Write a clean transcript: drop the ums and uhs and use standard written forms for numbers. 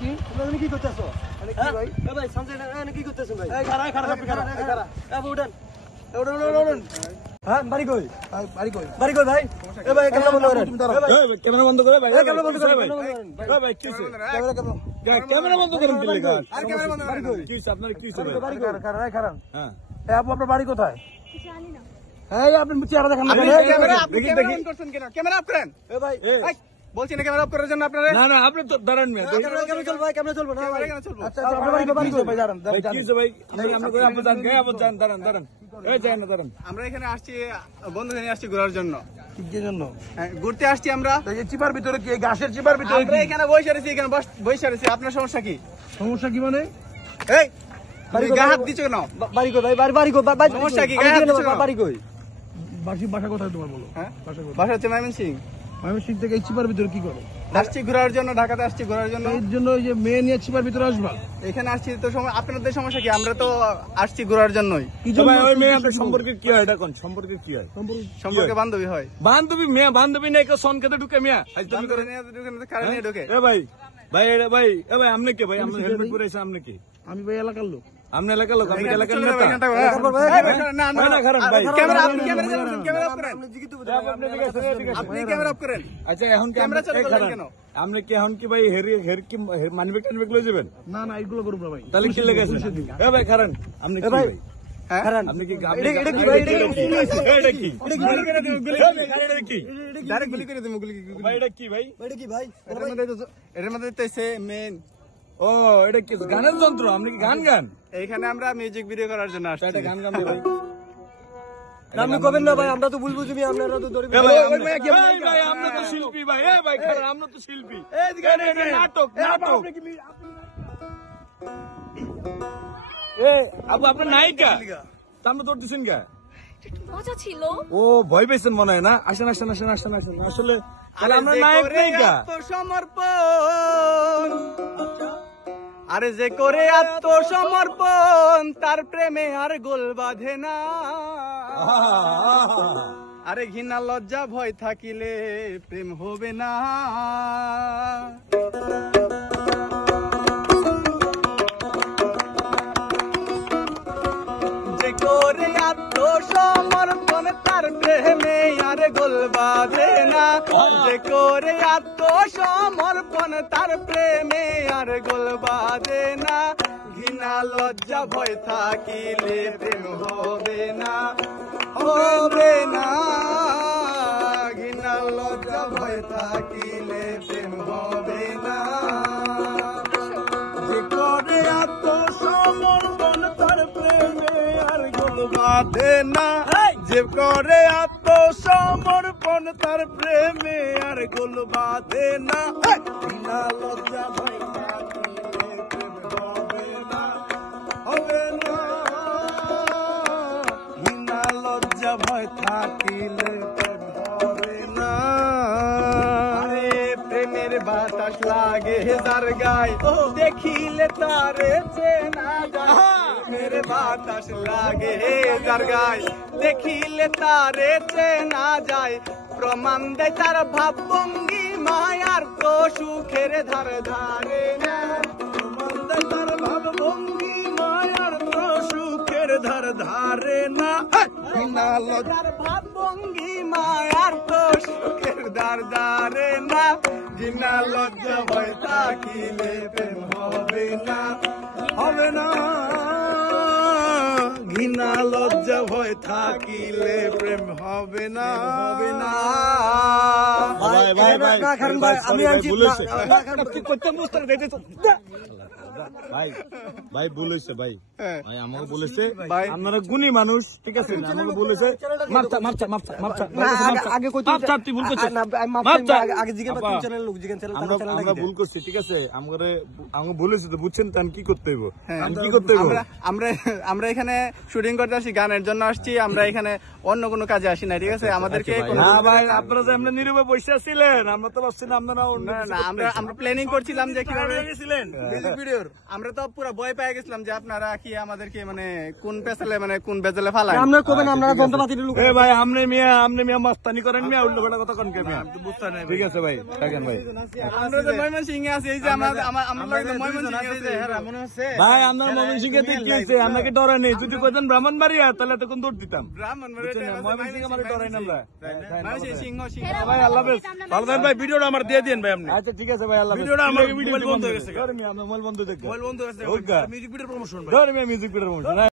কি তুমি কি করতেছো? ভাই ভাই সঞ্জয় কি করতেছেন ভাই? হ্যাঁ বাড়ি কই? বাড়ি কই ভাই? এ ভাই ক্যামেরা বন্ধ করেন। ক্যামেরা বন্ধ করে ভাই, ক্যামেরা বন্ধ করেন। ভাই কি ক্যামেরা বন্ধ করেন কি লেখা? কি আপনার কি বাড়ি কই? খারান। হ্যাঁ আপু আপনার বাড়ি কোথায়? জানি না। এই আপনি চেহারা দেখান না। ক্যামেরা অন করছেন কেন? ক্যামেরা অফ করেন। এ ভাই বলছি না ক্যামেরা অফ করার জন্য আপনারা। না না আপনি তো দাঁড়ান মিয়া, ক্যামেরা চলবে ভাই, ক্যামেরা চলবে না ভাই। কেন চলবো? আচ্ছা আপনার বাড়ি কই ভাই? দাঁড়ান কি ভাই আমরা করে আপনি জান গায়ে আপনি জান দাঁড়ান এই যান না দাঁড়ান। আমরা এখানে আসছি বন্ধুদের নিয়ে আসছি ঘোরার জন্য। কি জন্য? হ্যাঁ, ঘুরতে আসছি আমরা। এই চিপার ভিতরে কি, গাছের চিপার ভিতরে আমরা এখানে বসে রয়েছি, এখানে বসে রয়েছি। আপনার সমস্যা কি? সমস্যা কি মানে? এই বাড়ি গায়ে হাত দিছো কেন? বাড়ি কই ভাই? বাড়ি কই? সমস্যা কি? গায়ে হাত দিছো কেন? বাড়ি কই? বাসা কোথায় তোমার বলো? হ্যাঁ বাসা কোথায়? বাসা হচ্ছে ময়মনসিং। ময়মনসিং থেকে এই চিপার ভিতরে কি করো? আসছি ঘোরার জন্য, ঢাকাতে আসছি ঘোরার জন্য। এর জন্য ওই যে মেয়ে নিয়ে চিপার ভিতরে আসবা? এখানে আসছি তো আপনাদের সমস্যা কি? আমরা তো আসছি ঘোরার জন্যই। কি তো ভাই ওই মেয়ে আপনার সম্পর্কে কি হয়? এটা কোন সম্পর্কে কি হয়? সম্পর্কে বান্ধবী হয়। বান্ধবী মেয়ে বান্ধবী নেই কেউ সনকেতে ঢুকে মিয়া তুমি করে কারণ নিয়ে ঢোকে। এ ভাই ভাই এটা ভাই এ ভাই আপনি কে ভাই? আপনি হেলমেট পরে আছেন আপনি কি? আমি ভাই এলাকার লোক। আপনি এলাকার লোক, আপনি এলাকার নেতা? আপনি ক্যামেরা অফ করেন। আচ্ছা এখন কি ক্যামেরা চালু করলেন কেন? আপনি কি এখন কি ভাই হের কি মানিব্যাগ টানিব্যাগ লয়ে যাবেন? না না এগুলো করব না ভাই। তাহলে কি লেগে আছে? এ ভাই খারান আপনি কি ভাই? আপনি কি এটা কি ভাই? এটা কি? এটা কি? ডাইরেক্ট গুলি করে দেবো, গুলি ভাই এটা কি ভাই? এটা কি ভাই? এটার মধ্যে তো সে মেন। ও এটা কি গানের যন্ত্র? আপনি কি গান? এইখানে আমরা মিউজিক ভিডিও করার জন্য আসছি। এটা গান গান ভাই। আপনি কবেন না ভাই, আমরা তো ভুল বুঝবি, আপনারা তো ধরি। ভাই আমরা তো শিল্পী ভাই। এ ভাই খারান আমরা তো শিল্পী। নাটক নাটক। এ আপু আপনার নায়িকা তাম তোর দিছেন গা? একটু মজা ছিল। ও ভয় পেয়েছেন মনে হয় না? আসেন আসেন আসেন আসেন আসেন আসলে আমরা নায়ক নায়িকা। আত্মসমর্পণ, আরে যে করে আত্মসমর্পণ তার প্রেমে আর গোল বাঁধে না। আরে ঘৃণা লজ্জা ভয় থাকিলে প্রেম হবে না। যে করে আত্মসমর্পণ তার প্রেমে আর গোল বাঁধে না। যে করে আত্মসমর্পণ তার প্রেমে আর গোল বাঁধে না। ঘৃণা লজ্জা ভয় থাকিলে প্রেম হবে না, হবে না। ঘৃণা লজ্জা ভয় থাকিলে প্রেম হবে না। যে করে আত্মসমর্পণ তার প্রেমে আর গোল বাঁধে না। যে করে আত্মসমর্পণ তার প্রেমে আর গোল বাঁধে না। ঘৃণা লজ্জা ভয় থাকিলে প্রেম হবে না, হবে না। ঘৃণা লজ্জা ভয় থাকিলে প্রেম হবে না। আরে প্রেমের বাতাস লাগে যার গায়ে দেখিলে তারে চেনা যায়। প্রেমের বাতাস লাগে যার গায়ে দেখিলে তারে চেনা যায়। প্রমাণ দেয় তার ভাবভঙ্গি মায়ার তো সুখের ধারে ধারে না। প্রমাণ দেয় তার ভাবভঙ্গি মায়ার তো সুখের ধারে ধারে না। ঘৃণা লজ্জার ভাবভঙ্গি মায়ার তো সুখের ধার ধারে না। ঘৃণা লজ্জা ভয় থাকিলে প্রেম হবে না, হবে না। ঘৃণা লজ্জা ভয় থাকিলে প্রেম হবে না, হবে না। ভাই ভাই ভাই খারান ভাই আমি আইছি ভাই ভাই বলেছে ভাই হ্যাঁ। ভাই আমাকে বলেছে ভাই। আপনারা গুণী মানুষ ঠিক আছে আমাকে বলেছে মাপচা মাপচা মাপচা মাপচা আগে কই মাপচা তুই ভুল করছিস না আমি মাপচা। আগে জিজ্ঞেস আপা, কোন চ্যানেল লোক জিজ্ঞেস চ্যানেল আমরা আমরা ভুল করছি ঠিক আছে আমাকে বলেছে তো বুঝছেন তান কি করতে হইব আমি কি করতে হইব আমরা এখানে শুটিং করতে আসি, গানের জন্য আসছি। আমরা এখানে অন্য কোনো কাজে আসি না, ঠিক আছে? আমাদেরকে না ভাই আপনারা যে এমনি নীরবে বসে ছিলেন আমরা তো ভাবছি না আপনারা অন্য না আমরা প্ল্যানিং করছিলাম যে কিভাবে ছিলেন মিউজিক ভিডিওর আমরা তো পুরো ভয় পেয়ে গেছিলাম যে আপনারা কি আমাদেরকে মানে কোন পেছালে মানে কোন বেজালে ফালায়। আমরা কবেন আপনারা যন্ত্রপাতি লুক এ ভাই আমনে মিয়া মাস্তানি করেন মিয়া উল্টো বেলা কথা কোন কে মিয়া বুঝতা নাই ঠিক আছে ভাই থাকেন ভাই আমরা তো ময়মনসিংহে আছি, এই যে আমরা লাগে ময়মনসিংহে আছে, হ্যাঁ মনে হচ্ছে ভাই আপনার ময়মনসিংহে কি হইছে আপনাকে ডরে নেই যদি কইতেন ব্রাহ্মণবাড়িয়া তাহলে তখন দৌড় দিতাম ময়মনসিংহে মানে ডরাই না আমরা সিংহ ভাই আল্লাহ হাফেজ ভালো থাকেন ভাই ভিডিওটা আমার দিয়ে দেন ভাই আপনি আচ্ছা ঠিক আছে ভাই আল্লাহ হাফেজ ভিডিওটা আমার মোবাইল বন্ধ হয়ে গেছে ধরে মিয়া আমরা মোবাইল বন্ধ দেখো মোবাইল বন্ধ হয়ে গেছে মিউজিক ভিডিও প্রমোশন ধরে মিয়া মিউজিক ভিডিও প্রমোশন